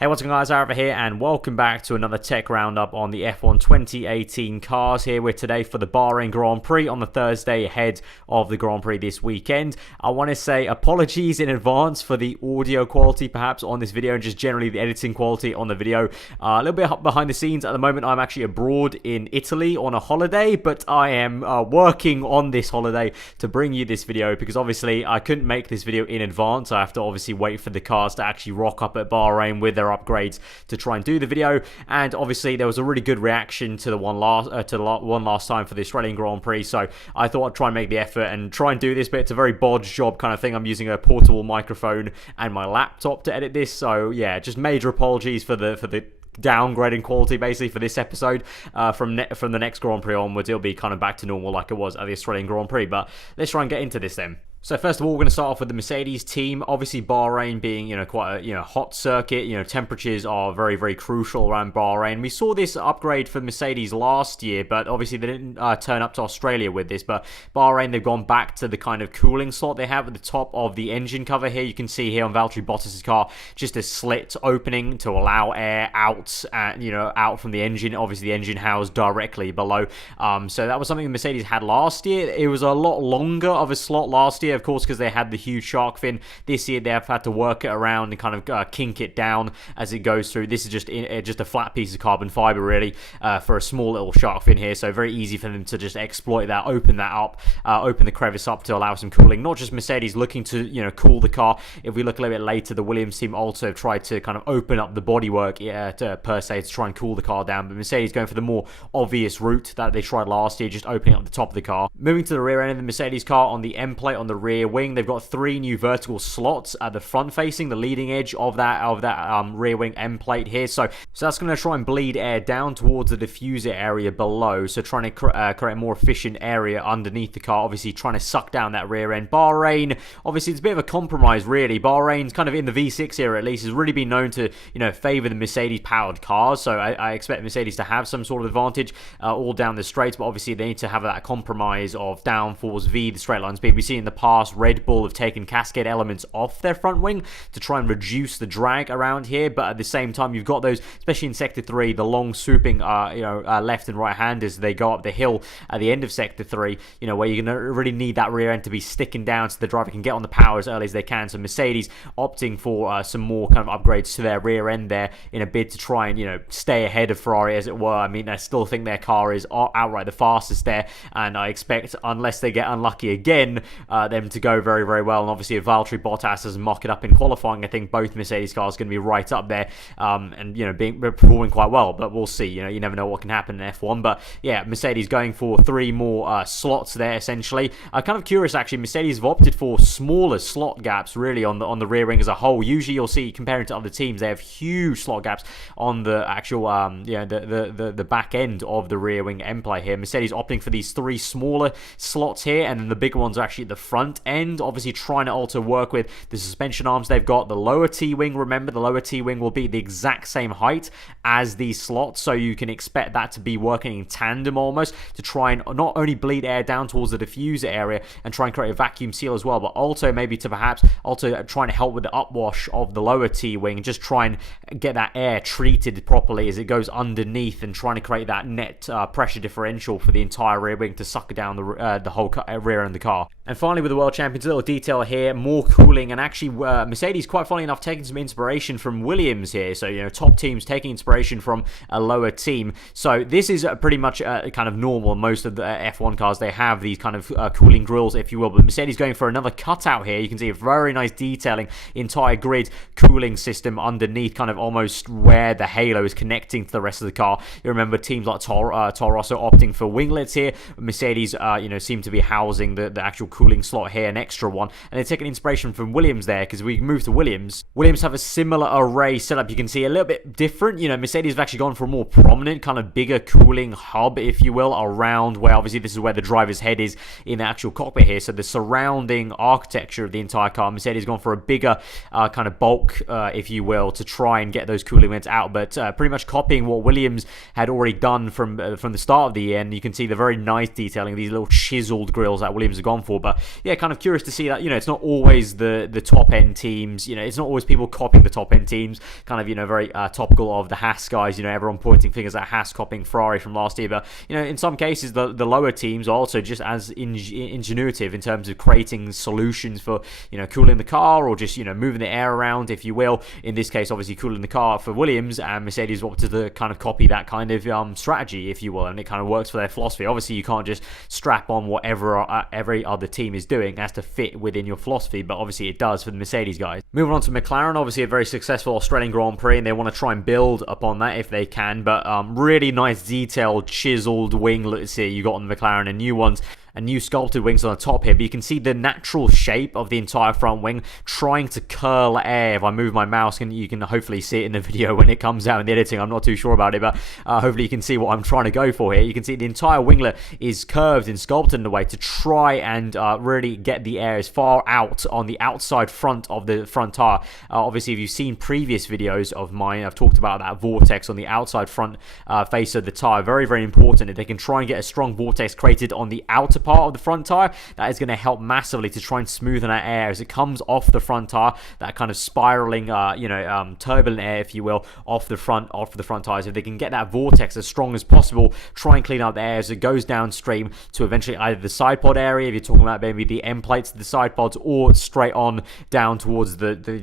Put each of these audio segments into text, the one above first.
Hey, what's going on guys, aarava here and welcome back to another tech roundup on the F1 2018 cars. Here we're today for the Bahrain Grand Prix on the Thursday ahead of the Grand Prix this weekend. I want to say apologies in advance for the audio quality perhaps on this video and just generally the editing quality on the video. A little bit behind the scenes at the moment. I'm actually abroad in Italy on a holiday, but I am working on this holiday to bring you this video because obviously I couldn't make this video in advance. I have to obviously wait for the cars to actually rock up at Bahrain with their upgrades to try and do the video, and obviously there was a really good reaction to the one last time for the Australian Grand Prix, so I thought I'd try and make the effort and try and do this, but it's a very bodge job kind of thing. I'm using a portable microphone and my laptop to edit this, so yeah, just major apologies for the downgrading quality basically for this episode. From the next Grand Prix onwards, it'll be kind of back to normal like it was at the Australian Grand Prix, but let's try and get into this then. So first of all, we're going to start off with the Mercedes team. Obviously, Bahrain being, quite a, hot circuit, temperatures are very, very crucial around Bahrain. We saw this upgrade for Mercedes last year, but obviously they didn't turn up to Australia with this. But Bahrain, they've gone back to the kind of cooling slot they have at the top of the engine cover here. You can see here on Valtteri Bottas's car, just a slit opening to allow air out, out from the engine. Obviously, the engine housed directly below. So that was something Mercedes had last year. It was a lot longer of a slot last year, of course, because they had the huge shark fin. This year they have had to work it around and kind of kink it down as it goes through. This is just a flat piece of carbon fiber really for a small little shark fin here, so very easy for them to just exploit that, open that up, open the crevice up to allow some cooling. Not just Mercedes looking to cool the car. If we look a little bit later, the Williams team also tried to kind of open up the bodywork per se to try and cool the car down, but Mercedes going for the more obvious route that they tried last year, just opening up the top of the car. Moving to the rear end of the Mercedes car, on the end plate on the rear wing, they've got 3 new vertical slots at the front facing the leading edge of that rear wing end plate here, so that's going to try and bleed air down towards the diffuser area below, so trying to create a more efficient area underneath the car, obviously trying to suck down that rear end. Bahrain, obviously it's a bit of a compromise really. Bahrain's kind of in the V6 era at least has really been known to favor the Mercedes powered cars, so I expect Mercedes to have some sort of advantage all down the straights, but obviously they need to have that compromise of downforce v the straight line speed. We see in the past Red Bull have taken cascade elements off their front wing to try and reduce the drag around here, but at the same time you've got those, especially in sector 3, the long swooping left and right handers. They go up the hill at the end of sector 3, where you're going to really need that rear end to be sticking down so the driver can get on the power as early as they can. So Mercedes opting for some more kind of upgrades to their rear end there in a bid to try and stay ahead of Ferrari, as it were. I mean, I still think their car is outright the fastest there, and I expect, unless they get unlucky again, them to go very, very well. And obviously if Valtteri Bottas doesn't mock it up in qualifying, I think both Mercedes cars are going to be right up there, and performing quite well, but we'll see. You never know what can happen in F1, but yeah, Mercedes going for 3 more slots there essentially. I'm kind of curious actually, Mercedes have opted for smaller slot gaps really on the rear wing as a whole. Usually you'll see, comparing to other teams, they have huge slot gaps on the actual the back end of the rear wing end plate here. Mercedes opting for these 3 smaller slots here, and then the bigger ones are actually at the front end, obviously trying to also work with the suspension arms they've got. The lower T-wing, remember, the lower T-wing will be the exact same height as these slots, so you can expect that to be working in tandem almost to try and not only bleed air down towards the diffuser area and try and create a vacuum seal as well, but also maybe to perhaps also trying to help with the upwash of the lower T-wing, just try and get that air treated properly as it goes underneath and trying to create that net pressure differential for the entire rear wing to suck down the whole rear end of the car. And finally, with the World Champions, a little detail here, more cooling, and actually Mercedes, quite funny enough, taking some inspiration from Williams here. So, top teams taking inspiration from a lower team. So this is pretty much kind of normal. Most of the F1 cars, they have these kind of cooling grills, if you will. But Mercedes going for another cutout here. You can see a very nice detailing, entire grid cooling system underneath, kind of almost where the halo is connecting to the rest of the car. You remember teams like Toro Rosso opting for winglets here. Mercedes, seem to be housing the actual cooling slot here, an extra one, and they're taking inspiration from Williams there, because we move to Williams have a similar array setup. You can see a little bit different. Mercedes have actually gone for a more prominent kind of bigger cooling hub, if you will, around where obviously this is where the driver's head is in the actual cockpit here. So the surrounding architecture of the entire car, Mercedes gone for a bigger kind of bulk, if you will, to try and get those cooling vents out, but pretty much copying what Williams had already done from the start of the year. And you can see the very nice detailing, these little chiseled grills that Williams have gone for. But yeah, kind of curious to see that, it's not always the top end teams, it's not always people copying the top end teams, kind of, very topical of the Haas guys, everyone pointing fingers at Haas copying Ferrari from last year, but, in some cases, the lower teams are also just as ingenuitive in terms of creating solutions for, cooling the car, or just, moving the air around, if you will. In this case, obviously cooling the car for Williams, and Mercedes opted to kind of copy that kind of strategy, if you will, and it kind of works for their philosophy. Obviously, you can't just strap on whatever every other team is doing. It has to fit within your philosophy, but obviously it does for the Mercedes guys. Moving on to McLaren, obviously a very successful Australian Grand Prix, and they want to try and build upon that if they can, but really nice detailed chiseled winglets here you got on the McLaren, and new ones and new sculpted wings on the top here, but you can see the natural shape of the entire front wing trying to curl air. If I move my mouse, and you can hopefully see it in the video when it comes out in the editing, I'm not too sure about it, but hopefully you can see what I'm trying to go for here. You can see the entire winglet is curved and sculpted in a way to try and really get the air as far out on the outside front of the front tire. Obviously, if you've seen previous videos of mine, I've talked about that vortex on the outside front face of the tire. Very, very important. If they can try and get a strong vortex created on the outer part of the front tire, that is going to help massively to try and smoothen that air as it comes off the front tire, that kind of spiraling turbulent air, if you will, off the front tires. If they can get that vortex as strong as possible, try and clean out the air as it goes downstream to eventually either the side pod area, if you're talking about maybe the end plates of the side pods, or straight on down towards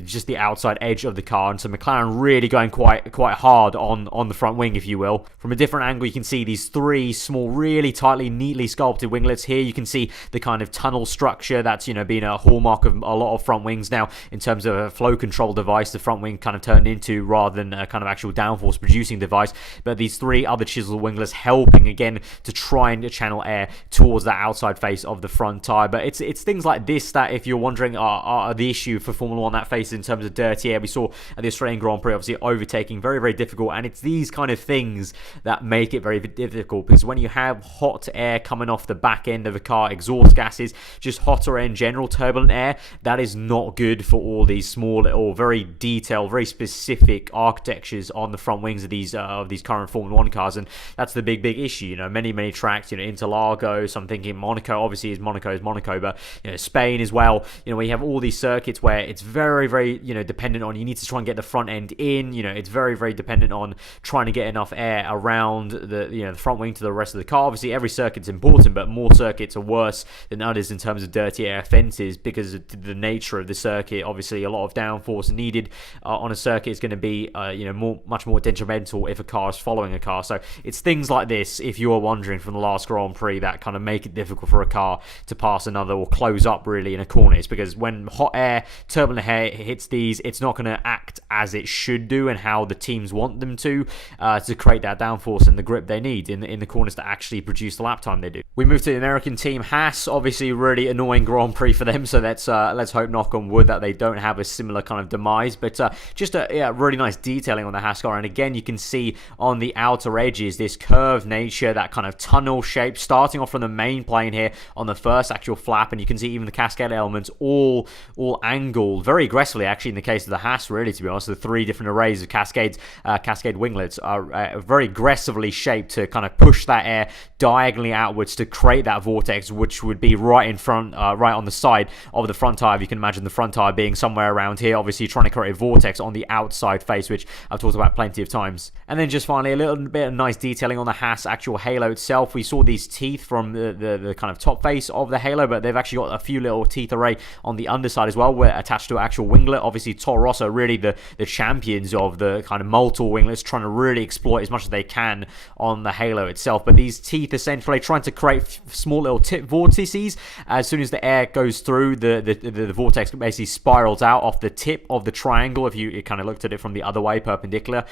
just the outside edge of the car. And so McLaren really going quite hard on the front wing, if you will. From a different angle, you can see these three small, really tightly, neatly sculpted winglets here. You can see the kind of tunnel structure that's, been a hallmark of a lot of front wings now in terms of a flow control device the front wing kind of turned into, rather than a kind of actual downforce producing device. But these three other chiseled winglets helping again to try and channel air towards that outside face of the front tire. But it's things like this that, if you're wondering, are the issue for Formula 1, that face in terms of dirty air. We saw at the Australian Grand Prix, obviously overtaking, very, very difficult, and it's these kind of things that make it very difficult, because when you have hot air coming off the back end of a car, exhaust gases, just hotter air in general, turbulent air, that is not good for all these small or very detailed, very specific architectures on the front wings of these current Formula 1 cars. And that's the big issue. Many tracks, Interlagos, so I'm thinking Monaco, obviously is Monaco, but Spain as well. We have all these circuits where it's very, very dependent on, you need to try and get the front end in. It's very, very dependent on trying to get enough air around the front wing to the rest of the car. Obviously every circuit's important, but more circuits are worse than others in terms of dirty air fences, because of the nature of the circuit. Obviously a lot of downforce needed on a circuit is going to be much more detrimental if a car is following a car. So it's things like this, if you are wondering, from the last Grand Prix, that kind of make it difficult for a car to pass another or close up really in a corner. It's because when hot air, turbulent air hits these, it's not going to act as it should do and how the teams want them to create that downforce and the grip they need in the corners to actually produce the lap time they do. We move to the American team Haas. Obviously really annoying Grand Prix for them, so let's hope, knock on wood, that they don't have a similar kind of demise. But just a really nice detailing on the Haas car, and again you can see on the outer edges this curved nature, that kind of tunnel shape starting off from the main plane here on the first actual flap, and you can see even the cascade elements all angled very aggressively, actually, in the case of the Haas, really, to be honest. The three different arrays of cascade winglets are very aggressively shaped to kind of push that air diagonally outwards to create that vortex, which would be right in front, right on the side of the front tire. If you can imagine the front tire being somewhere around here, obviously trying to create a vortex on the outside face, which I've talked about plenty of times. And then just finally, a little bit of nice detailing on the Haas actual halo itself. We saw these teeth from the kind of top face of the halo, but they've actually got a few little teeth array on the underside as well, where attached to an actual winglet. Obviously Toro Rosso really the champions of the kind of multiple winglets, trying to really exploit as much as they can on the halo itself. But these teeth essentially trying to create small little tip vortices. As soon as the air goes through, the vortex basically spirals out off the tip of the triangle. If you kind of looked at it from the other way, perpendicular,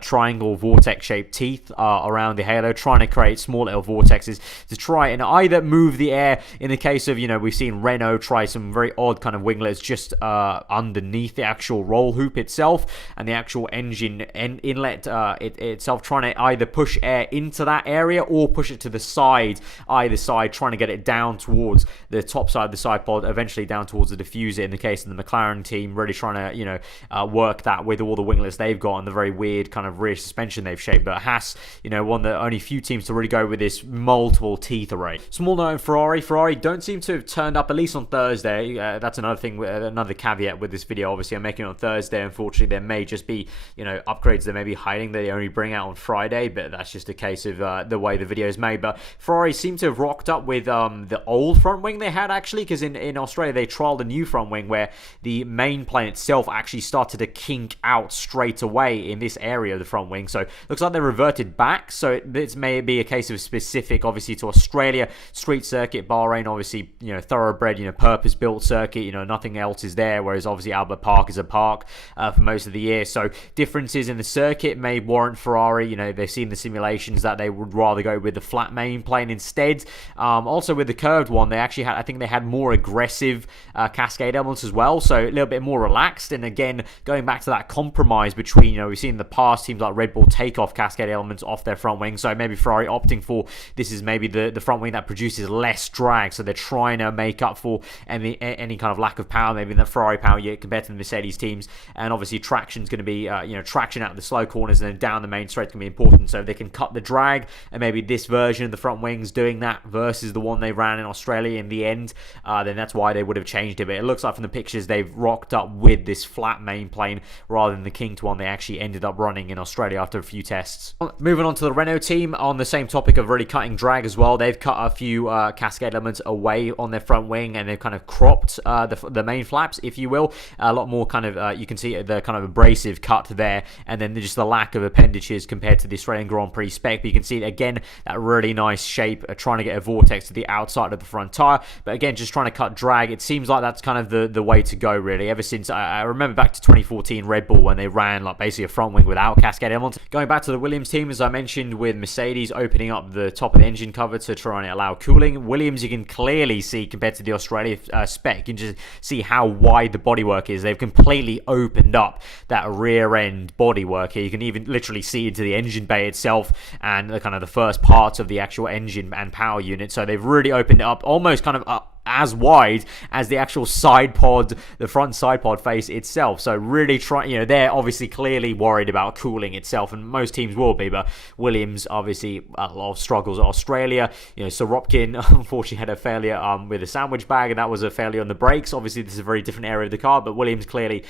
triangle vortex shaped teeth around the halo, trying to create small little vortexes to try and either move the air. In the case of, we've seen Renault try some very odd kind of winglets just underneath the actual roll hoop itself and the actual engine inlet itself, trying to either push air into that area or push it to the side, either side side, trying to get it down towards the top side of the side pod, eventually down towards the diffuser in the case of the McLaren team, really trying to, work that with all the winglets they've got and the very weird kind of rear suspension they've shaped. But Haas, one of the only few teams to really go with this multiple teeth array. Small note on Ferrari. Ferrari don't seem to have turned up, at least on Thursday. That's another thing, another caveat with this video. Obviously, I'm making it on Thursday. Unfortunately, there may just be, upgrades they may be hiding that they only bring out on Friday, but that's just a case of the way the video is made. But Ferrari seem to have rocked up with the old front wing they had, actually, because in Australia, they trialed a new front wing where the main plane itself actually started to kink out straight away in this area of the front wing. So it looks like they reverted back. So this may be a case of specific, obviously, to Australia. Street circuit, Bahrain, obviously, thoroughbred, purpose-built circuit, nothing else is there, whereas obviously Albert Park is a park for most of the year. So differences in the circuit may warrant Ferrari, they've seen the simulations that they would rather go with the flat main plane instead. Also with the curved one, they actually had, I think they had more aggressive cascade elements as well, so a little bit more relaxed. And again, going back to that compromise between, we've seen in the past teams like Red Bull take off cascade elements off their front wing, so maybe Ferrari opting for this is maybe the front wing that produces less drag, so they're trying to make up for any kind of lack of power maybe in the Ferrari power unit compared to the Mercedes teams. And obviously traction's going to be traction out of the slow corners and then down the main straight is going to be important, so if they can cut the drag, and maybe this version of the front wings doing that versus the one they ran in Australia in the end, then that's why they would have changed it. But it looks like from the pictures they've rocked up with this flat main plane rather than the kinked one they actually ended up running in Australia after a few tests. Moving on to the Renault team, on the same topic of really cutting drag as well, they've cut a few cascade elements away on their front wing, and they've kind of cropped the main flaps, if you will, a lot more kind of you can see the kind of abrasive cut there, and then just the lack of appendages compared to the Australian Grand Prix spec. But you can see again that really nice shape, trying to get a vortex to the outside of the front tire, but again just trying to cut drag. It seems like that's kind of the way to go, really, ever since I remember back to 2014 Red Bull when they ran like basically a front wing without cascade elements. Going back to the Williams team, as I mentioned, with Mercedes opening up the top of the engine cover to try and allow cooling, Williams, you can clearly see compared to the Australia spec, you can just see how wide the bodywork is. They've completely opened up that rear end bodywork here. You can even literally see into the engine bay itself and the kind of the first parts of the actual engine and power unit. So they've really opened it up almost kind of as wide as the actual side pod, the front side pod face itself. So really trying, they're obviously clearly worried about cooling itself, and most teams will be, but Williams obviously a lot of struggles at Australia. Sorokin unfortunately had a failure with a sandwich bag, and that was a failure on the brakes. Obviously this is a very different area of the car, but Williams clearly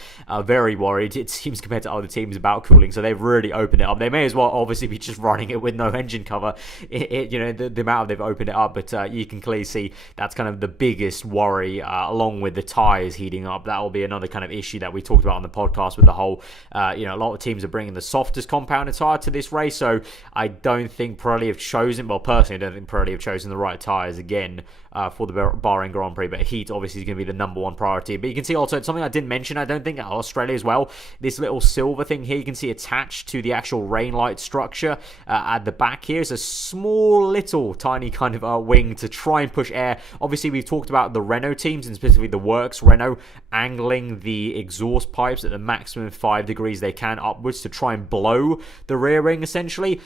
very worried, it seems, compared to other teams about cooling. So they've really opened it up. They may as well obviously be just running it with no engine cover, the amount they've opened it up. But you can clearly see that's kind of the biggest worry, along with the tires heating up. That will be another kind of issue that we talked about on the podcast with the whole, a lot of teams are bringing the softest compounded tire to this race, so I don't think Pirelli have chosen, well, personally, I don't think Pirelli have chosen the right tires again for the Bahrain Grand Prix, but heat obviously is going to be the number one priority. But you can see also, it's something I didn't mention, I don't think, at Australia as well, this little silver thing here, you can see attached to the actual rain light structure at the back here is a small little tiny kind of wing to try and push air. Obviously we've talked about the Renault teams, and specifically the Works Renault, angling the exhaust pipes at the maximum 5 degrees they can upwards to try and blow the rear wing, essentially.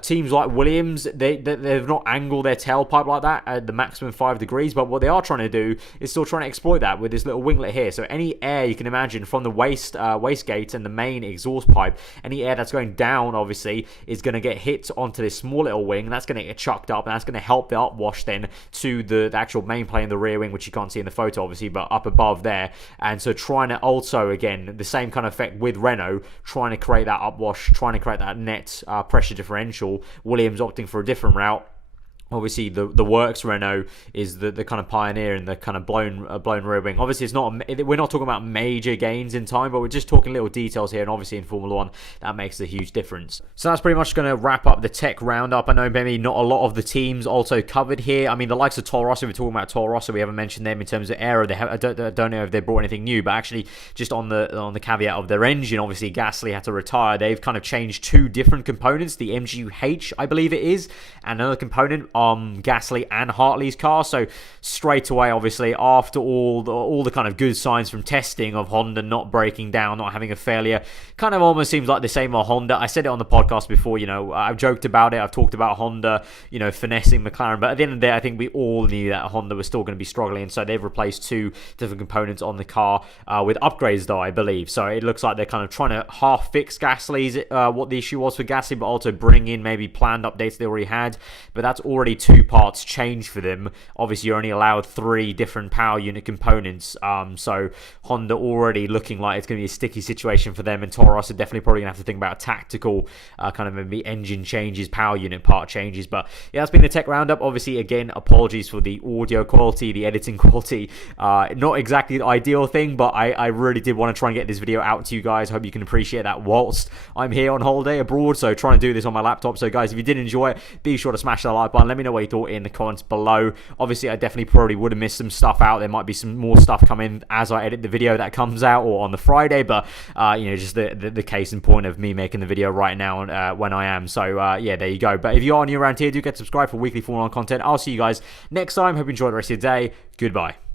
Teams like Williams, they've not angled their tailpipe like that at the maximum 5 degrees, but what they are trying to do is still trying to exploit that with this little winglet here. So any air you can imagine from the wastegate and the main exhaust pipe, any air that's going down obviously is going to get hit onto this small little wing, and that's going to get chucked up, and that's going to help the upwash then to the actual main plane, the rear wing, which you can't see in the photo obviously, but up above there. And so trying to also, again, the same kind of effect with Renault, trying to create that upwash, trying to create that net pressure differential. Williams opting for a different route. Obviously, the Works Renault is the kind of pioneer in the kind of blown rear wing. Obviously, it's not, we're not talking about major gains in time, but we're just talking little details here. And obviously, in Formula One, that makes a huge difference. So that's pretty much going to wrap up the tech roundup. I know maybe not a lot of the teams also covered here. I mean, the likes of Toro Rosso, we're talking about Toro Rosso. We haven't mentioned them in terms of aero. I don't know if they brought anything new, but actually, just on the caveat of their engine, obviously Gasly had to retire. They've kind of changed two different components: the MGU-H, I believe it is, and another component Gasly and Hartley's car. So straight away, obviously, after all the kind of good signs from testing of Honda not breaking down, not having a failure, kind of almost seems like the same old Honda. I said it on the podcast before, I've joked about it. I've talked about Honda, finessing McLaren. But at the end of the day, I think we all knew that Honda was still going to be struggling. And so they've replaced 2 different components on the car with upgrades, though, I believe. So it looks like they're kind of trying to half fix Gasly's, what the issue was for Gasly, but also bring in maybe planned updates they already had. But that's already 2 parts changed for them. Obviously, you're only allowed 3 different power unit components. So Honda already looking like it's going to be a sticky situation for them. And Toro Rosso are definitely probably going to have to think about tactical kind of maybe engine changes, power unit part changes. But yeah, that's been the tech roundup. Obviously, again, apologies for the audio quality, the editing quality. Not exactly the ideal thing, but I really did want to try and get this video out to you guys. Hope you can appreciate that whilst I'm here on holiday abroad. So trying to do this on my laptop. So guys, if you did enjoy it, be sure to smash that like button. Let me know what you thought in the comments below. Obviously, I definitely probably would have missed some stuff out. There might be some more stuff coming as I edit the video that comes out or on the Friday. But just the case in point of me making the video right now when I am. So yeah, there you go. But if you are new around here, do get subscribed for weekly Formula 1 content. I'll see you guys next time. Hope you enjoy the rest of your day. Goodbye.